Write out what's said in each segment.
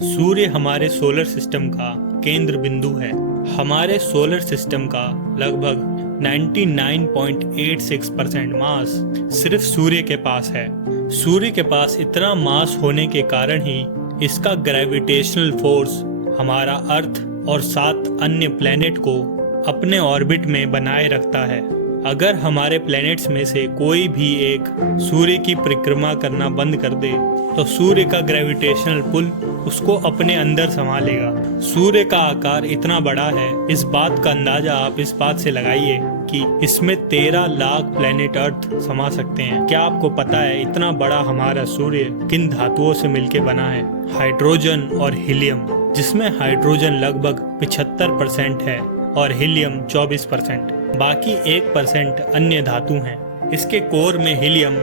सूर्य हमारे solar system का केंद्र बिंदु है। हमारे सोलर सिस्टम का लगभग 99.86% मास सिर्फ सूर्य के पास है। सूर्य के पास इतना मास होने के कारण ही इसका ग्रेविटेशनल फोर्स हमारा अर्थ और 7 अन्य प्लैनेट को अपने ऑर्बिट में बनाए रखता है। अगर हमारे प्लैनेट्स में से कोई भी एक सूर्य की परिक्रमा करना बंद कर दे तो सूर्य का ग्रेविटेशनल पुल उसको अपने अंदर समा लेगा। सूर्य का आकार इतना बड़ा है, इस बात का अंदाजा आप इस बात से लगाइए कि इसमें 13 लाख प्लैनेट अर्थ समा सकते हैं। क्या आपको पता है इतना बड़ा हमारा सूर्य किन धातुओं से मिलकर बना है? हाइड्रोजन और हीलियम, जिसमें हाइड्रोजन लगभग 75% है और हीलियम 24%। बाकी 1% अन्य धातु हैं। इसके कोर में हीलियम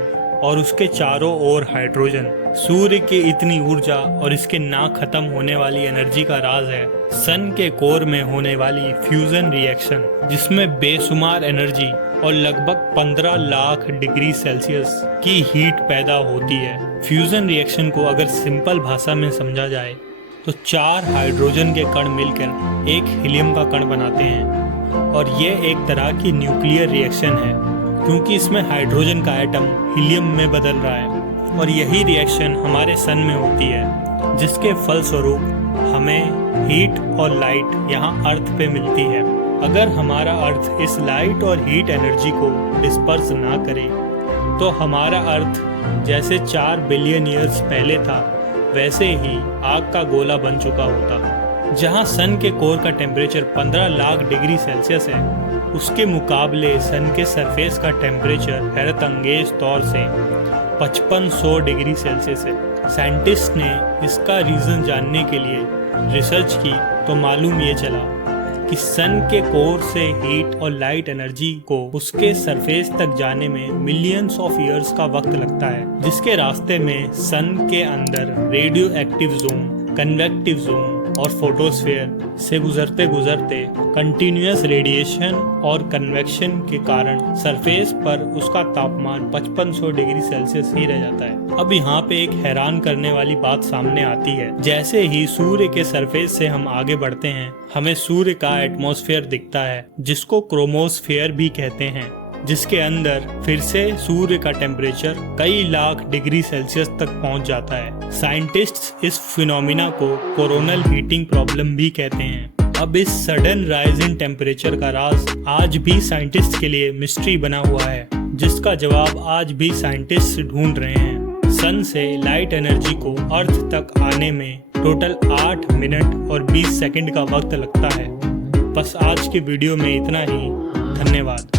और उसके चारों ओर हाइड्रोजन। सूर्य की इतनी ऊर्जा और इसके ना खत्म होने वाली एनर्जी का राज है सन के कोर में होने वाली फ्यूजन रिएक्शन, जिसमें बेशुमार एनर्जी और लगभग 15 लाख डिग्री सेल्सियस की हीट पैदा होती है। फ्यूजन रिएक्शन को अगर सिंपल भाषा में समझा जाए तो 4 हाइड्रोजन के कण मिलकर एक हीलियम का कण बनाते हैं और ये एक तरह की न्यूक्लियर रिएक्शन है, क्योंकि इसमें हाइड्रोजन का एटम हीलियम में बदल रहा है। और यही रिएक्शन हमारे सन में होती है, जिसके फलस्वरूप हमें हीट और लाइट यहाँ अर्थ पे मिलती है। अगर हमारा अर्थ इस लाइट और हीट एनर्जी को डिस्पर्स ना करे तो हमारा अर्थ जैसे 4 बिलियन ईयर्स पहले था वैसे ही आग का गोला बन चुका होता। जहां सन के कोर का टेम्परेचर 15 लाख डिग्री सेल्सियस है, उसके मुकाबले सन के सरफेस का टेम्परेचर हैरतअंगेज तौर से 5500 डिग्री सेल्सियस है। साइंटिस्ट ने इसका रीज़न जानने के लिए रिसर्च की तो मालूम ये चला कि सन के कोर से हीट और लाइट एनर्जी को उसके सरफेस तक जाने में मिलियंस ऑफ ईयर्स का वक्त लगता है, जिसके रास्ते में सन के अंदर radio active zone, convective zone और फोटोस्फीयर से गुजरते गुजरते कंटिन्यूअस रेडिएशन और कन्वेक्शन के कारण सरफेस पर उसका तापमान 5500 डिग्री सेल्सियस ही रह जाता है। अब यहाँ पे एक हैरान करने वाली बात सामने आती है। जैसे ही सूर्य के सरफेस से हम आगे बढ़ते हैं, हमें सूर्य का एटमॉस्फेयर दिखता है, जिसको क्रोमोस्फेयर भी कहते हैं, जिसके अंदर फिर से सूर्य का टेम्परेचर कई लाख डिग्री सेल्सियस तक पहुंच जाता है। साइंटिस्ट्स इस फिनोमिना को कोरोनल हीटिंग प्रॉब्लम भी कहते हैं। अब इस सडन राइज इन टेम्परेचर का राज आज भी साइंटिस्ट के लिए मिस्ट्री बना हुआ है, जिसका जवाब आज भी साइंटिस्ट ढूंढ रहे हैं। सन से लाइट एनर्जी को अर्थ तक आने में टोटल 8 मिनट और 20 सेकंड का वक्त लगता है। बस आज की वीडियो में इतना ही। धन्यवाद।